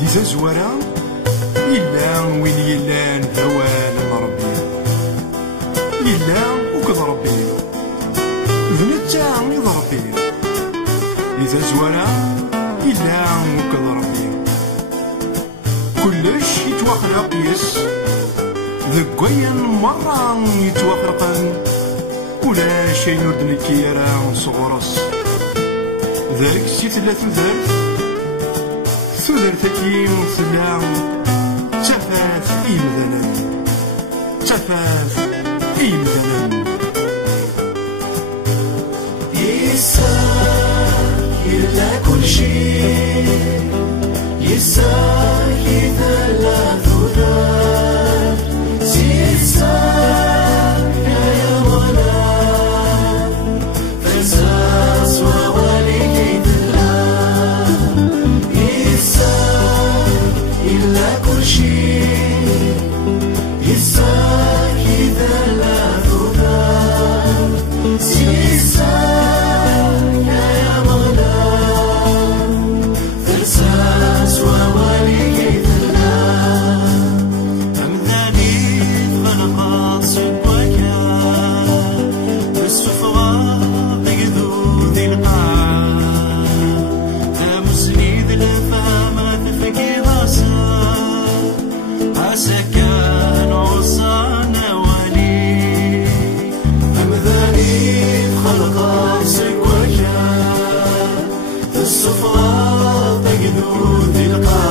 دي زازوارا إلا وين يلان هوان ربي إلا وكذ ربي ذنتا إذ ربي إذا زوارا إلا وكذ ربي كلش يتوخلق يس ذقويا مرة يتوخلقن ولا شي نردن كيرا صغرس ذلك سي ثلاث ثلاثة ثلا تفاث إيمذنا تفاث إيمذنا يسار إلا كل شيء يسار ثلاث ذات يسار يا ولد فساس وولي الله يسار إلا كل شيء يسار ثلاث ذات يسار يا ولد فساس وولي الصفا تجدو ذي القاع